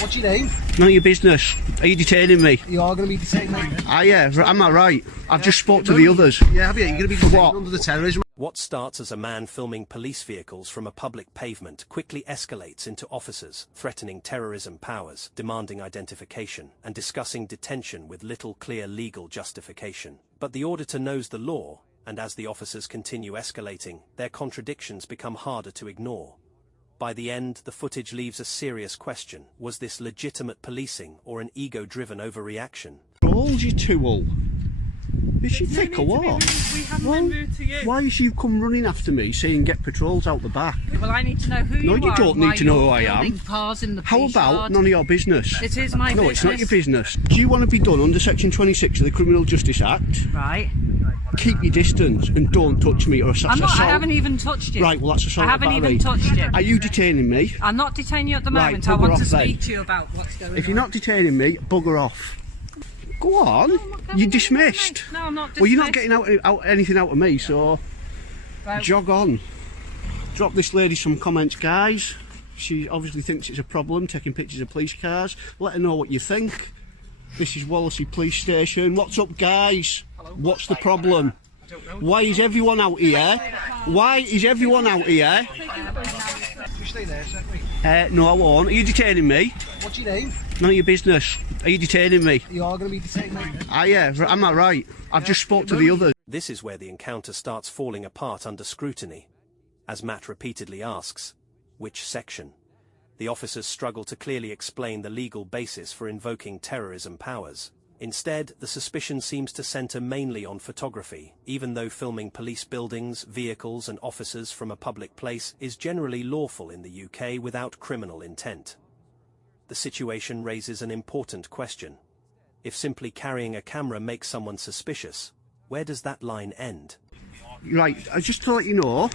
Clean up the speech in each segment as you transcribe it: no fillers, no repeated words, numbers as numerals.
What's your name? None of your business. Are you detaining me? You are going to be detained, mate. Ah, yeah, am I right? I've just spoke to the others. Yeah, have you? You're going to be detained under the terrorism. What starts as a man filming police vehicles from a public pavement quickly escalates into officers threatening terrorism powers, demanding identification, and discussing detention with little clear legal justification. But the auditor knows the law, and as the officers continue escalating, their contradictions become harder to ignore. By the end, the footage leaves a serious question. Was this legitimate policing or an ego-driven overreaction? Told you to all. Is she thick or what? We haven't been rude to you. Why has you come running after me saying get patrols out the back? Well, I need to know who you are. No, you don't need to know who I am. Cars in the How about none of your business? It is my business. No, it's not your business. Do you want to be done under Section 26 of the Criminal Justice Act? Right. Keep your distance and don't touch me or I'm not, I haven't even touched you. Right, well that's assault. I haven't even touched you. Are you detaining me? I'm not detaining you at the moment. Right, I want to then. speak to you about what's going on. If you're not detaining me, bugger off. Go on. You're dismissed. No, I'm not dismissed. Well, you're not getting anything out of me, so right. Jog on. Drop this lady some comments, guys. She obviously thinks it's a problem, taking pictures of police cars. Let her know what you think. This is Wallasey Police Station. What's up, guys? Hello. What's the problem? Why is everyone out here? Why is everyone out here? You stay there, second. No, I won't. Are you detaining me? What's your name? None of your business. Are you detaining me? You are going to be detained, mate. Ah, yeah, am I right? I've just spoke to the others. This is where the encounter starts falling apart under scrutiny. As Matt repeatedly asks, which section? The officers struggle to clearly explain the legal basis for invoking terrorism powers. Instead, the suspicion seems to center mainly on photography, even though filming police buildings, vehicles and officers from a public place is generally lawful in the UK without criminal intent. The situation raises an important question. If simply carrying a camera makes someone suspicious, where does that line end? Right, just to let you know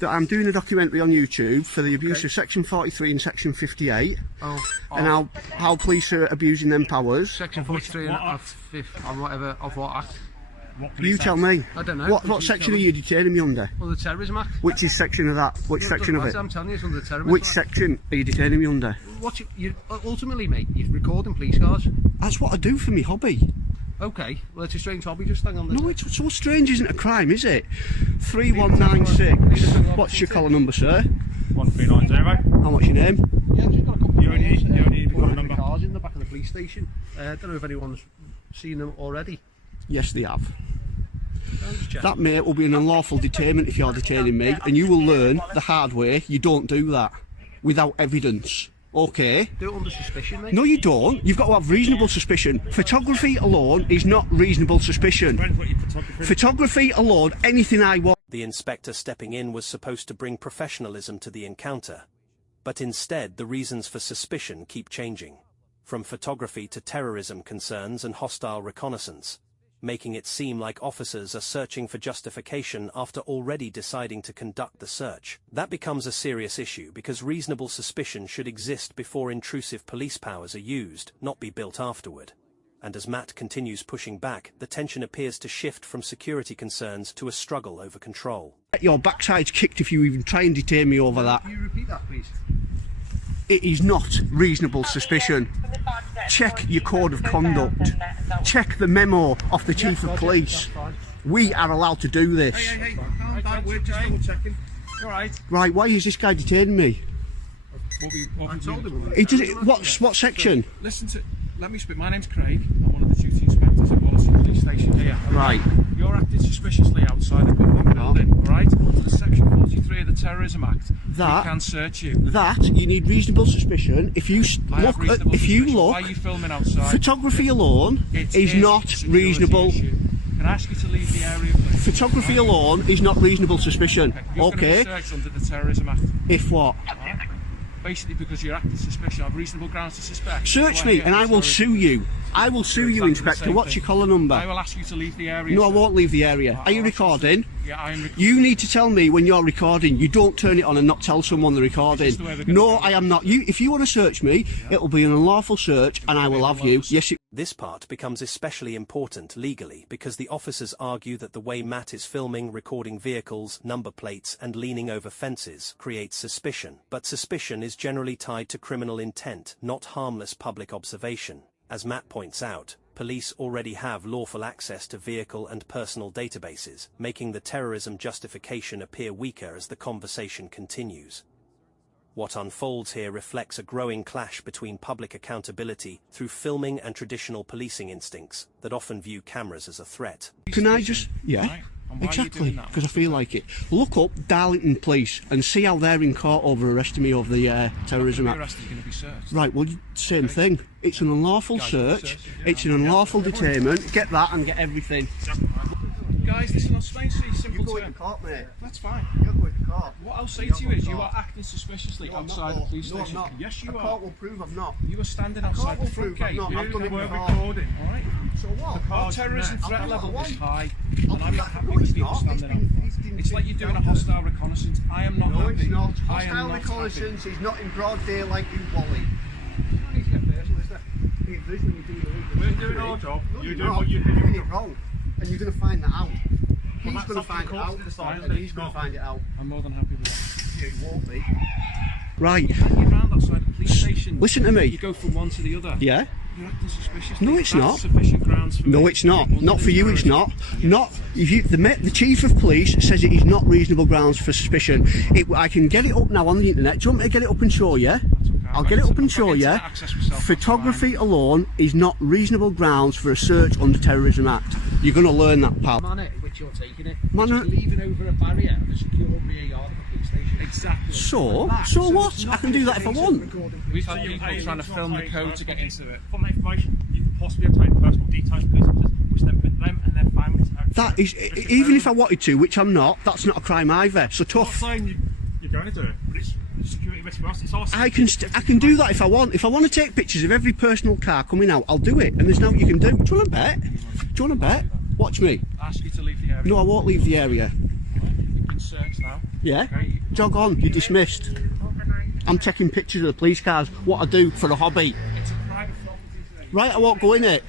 that I'm doing a documentary on YouTube for the abuse of Section 43 and Section 58 and how police are abusing them powers. Section 43 and whatever, of what act? You tell me. I don't know. What section are you detaining me under? Well, the Terrorism Act. Which is section of that? Which section of it? I'm telling you, it's under the Terrorism Which Act. section are you detaining me under? Ultimately, mate, you're recording police cars. That's what I do for me hobby. Okay, well, it's a strange hobby, just hang on this. No, it's so strange isn't a crime, is it? 3196. What's your collar number, sir? 1390. And what's your name? Yeah, I've just got a couple You only need the number. cars in the back of the police station. I don't know if anyone's seen them already. Yes, they have. Just check. That, mate, will be an unlawful detainment if you're detaining me, and you will learn the hard way you don't do that without evidence. Okay? Do it under suspicion, mate. No, you don't. You've got to have reasonable suspicion. Photography alone is not reasonable suspicion. Photography alone, anything I want. The inspector stepping in was supposed to bring professionalism to the encounter, but instead the reasons for suspicion keep changing, from photography to terrorism concerns and hostile reconnaissance, making it seem like officers are searching for justification after already deciding to conduct the search. That becomes a serious issue because reasonable suspicion should exist before intrusive police powers are used, not be built afterward. And as Matt continues pushing back, the tension appears to shift from security concerns to a struggle over control. Your backside's kicked if you even try and detain me over that. Can you repeat that, please? It is not reasonable suspicion. Check your code of conduct. Check the memo of the Chief of Police. We are allowed to do this. Hey, calm down, we're just double checking. Alright. Right, why is this guy detaining me? I told him. He did it. What section? Listen to. Let me speak. My name's Craig. I'm one of the duty inspectors at Wallasey Police Station here. Right. You're acting suspiciously outside the government building, alright? Under the Section 43 of the Terrorism Act, we can search you. That you need reasonable suspicion. If you look, Why are you filming outside? photography alone is not reasonable. Can I ask you to leave the area, please? Photography alone is not reasonable suspicion. You're Okay. going to be searched under the Terrorism Act. If what? Basically because you're acting suspicious, I have reasonable grounds to suspect. Search me and I will sue you. I will sue you, Inspector. What's your collar number? I will ask you to leave the area. No, I won't leave the area. Are you recording? Yeah, I am recording. You need to tell me when you're recording. You don't turn it on and not tell someone they're recording. No, I am not. If you want to search me, it'll be an unlawful search and I will have you. Yes, This part becomes especially important legally because the officers argue that the way Matt is filming, recording vehicles, number plates, and leaning over fences creates suspicion. But suspicion is generally tied to criminal intent, not harmless public observation. As Matt points out, police already have lawful access to vehicle and personal databases, making the terrorism justification appear weaker as the conversation continues. What unfolds here reflects a growing clash between public accountability through filming and traditional policing instincts that often view cameras as a threat. Can I just... Yeah, Right. And why are you exactly, doing that? because I feel like it. Look up Darlington Police and see how they're in court over arresting me over the Terrorism You're Act. arrested, you're going to be searched. Right, well, same thing. It's an unlawful search, it's an unlawful detainment. Get that and get everything. Guys, listen, I'll explain to you a simple term. court, mate. That's fine. You're going to court. What I'll say to you is you are acting suspiciously outside the police station. No, I'm not. Yes, you The are. court will prove I'm not. You are standing outside the will front prove I'm gate. not. I've done it We're before. recording, alright? So what? Our terrorism threat I'll level do is that high, I'll and I'm do not that. happy No, with it's people not. standing out. It's like you're doing a hostile reconnaissance. I am not No, happy. it's not. I am Hostile not reconnaissance happy. is not in broad daylight, you Wally. You need to get personal, isn't it? It is when you do the legal. We're doing our job. No, You're you're doing not. what you're You're doing doing. it wrong. And you're going to find that out. He's that's going to up to find the it courts out. to decide, And he's going to find it out. I'm more than happy with that. It won't be. Right. Hanging around outside the police station. Listen to me. You go from one to the other. Yeah? You're acting suspiciously. No, it's That's not. Sufficient grounds for No, me. it's not. Not for you, it's not. Not if you. The chief of police says it is not reasonable grounds for suspicion. I can get it up now on the internet. Do you want me to get it up and show you? I'll get it up and show you. Photography alone is not reasonable grounds for a search under Terrorism Act. You're going to learn that, pal. manner in which you're taking it. Manner- Which is leaving over a barrier of a secure rear yard of a police station. Exactly. So what? I can do that if I want. We've had people trying to film the code to get into it. From that information, you can possibly obtain personal details of police officers, which then put them and their families out. That is, even if I wanted to, which I'm not, that's not a crime either. So I'm not tough. saying you're going to do it, but it's a security risk for us. It's our I can do that if I want. If I want to take pictures of every personal car coming out, I'll do it. And there's nothing you can do. Do you want to bet? Do you want to bet? Watch me. Ask you to leave the area. No, I won't leave the area. You've been searched now. Yeah? Okay. Jog on. You're dismissed. I'm taking pictures of the police cars. What I do for a hobby. It's a private property. Right, I won't go in it.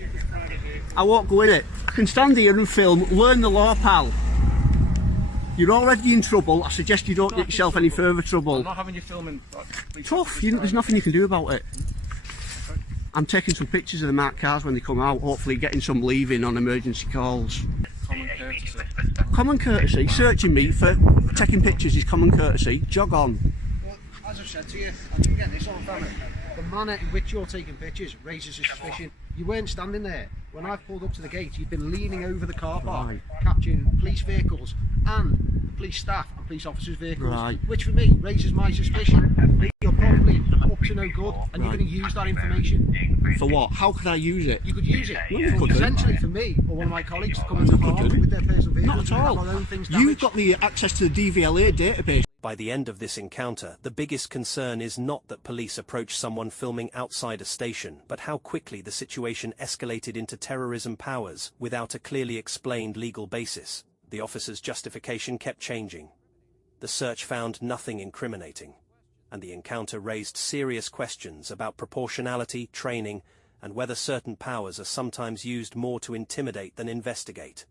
I won't go in it. I can stand here and film. Learn the law, pal. You're already in trouble. I suggest you don't get yourself any further I'm trouble. not having you filming. Tough. There's nothing you can do about it. I'm taking some pictures of the marked cars when they come out. Hopefully getting some leaving on emergency calls. Common courtesy. Common courtesy. Searching me for taking pictures is common courtesy. Jog on. Well, as I've said to you, and again, this on camera, the manner in which you're taking pictures raises a suspicion. You weren't standing there. When I've pulled up to the gate, you've been leaning over the car park, Right. capturing police vehicles and police staff and police officers' vehicles, Right. which for me raises my suspicion that you're probably up to no good, and you're going to use that information. For what? How could I use it? You could use it you couldn't. potentially for me or one of my colleagues to come into harm with their personal vehicles. Not at We could have all. our own things You've damaged. got the access to the DVLA database. By the end of this encounter, the biggest concern is not that police approach someone filming outside a station, but how quickly the situation escalated into terrorism powers without a clearly explained legal basis. The officer's justification kept changing. The search found nothing incriminating, and the encounter raised serious questions about proportionality, training, and whether certain powers are sometimes used more to intimidate than investigate.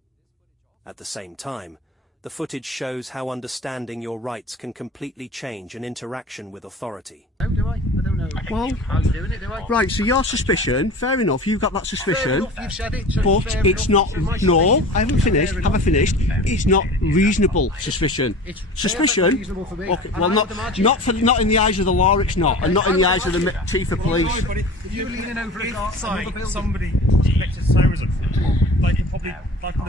At the same time, the footage shows how understanding your rights can completely change an interaction with authority. Oh, do I? I don't know. Well, How you doing it, do I? right, so your suspicion, fair enough, you've got that Fair suspicion, enough, you've said it, so but fair it's enough. not, So my no, suspicion- I haven't finished, fair have I enough. finished? It's not reasonable suspicion. It's Suspicion, perfectly reasonable for me. okay, And well I not, would imagine- not in the eyes of the law it's not, and not in the eyes of the chief of police. But If you were leaning over a car, say another building. somebody connected to terrorism, they can probably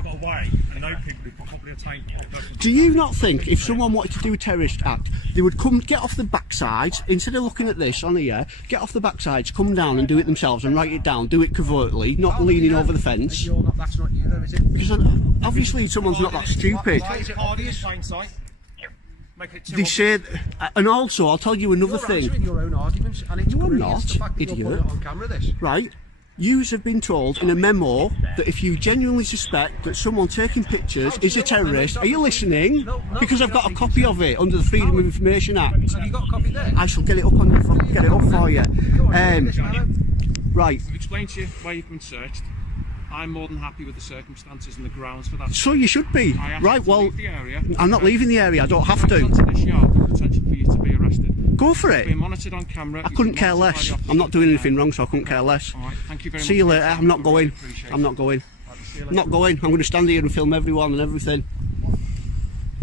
got away and know people who could probably obtain personal. Do you not think if someone wanted to do a terrorist act, they would come, get off the backsides, instead of looking at this on here, get off the backsides, come down and do it themselves and write it down, do it covertly, not leaning over the fence? You're not, that's not you though, is it? Because obviously someone's not that stupid. Is it obvious? Plain sight. Make it too They obvious. say, and also I'll tell you another You're thing, answering your own arguments, and it's No, I'm brilliant, not, the fact that you're idiot. putting it on camera, this. right? Yous have been told in a memo that if you genuinely suspect that someone taking pictures is a terrorist, are you listening? Because I've got a copy of it under the Freedom of Information Act. Have you got a copy there? I shall get it up on get it up for you. Right. We've explained to you why you've been searched. I'm more than happy with the circumstances and the grounds for that. So you should be. I asked Right, you to well, leave the area. I'm not leaving the area, I don't have If I to. come to this yard, there's potential for you to be arrested. Go for You've been it. monitored on camera. I couldn't care less. I'm not doing anything wrong, so I couldn't care less. Alright, thank you very much. See you later. I'm not going. Appreciate I'm not going. it. See you I'm later. not going. I'm going to stand here and film everyone and everything.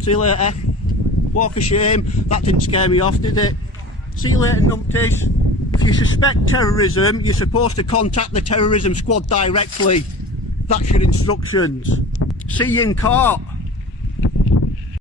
See you later. Walk of shame. That didn't scare me off, did it? See you later, numpties. If you suspect terrorism, you're supposed to contact the terrorism squad directly. That's your instructions. See you in court.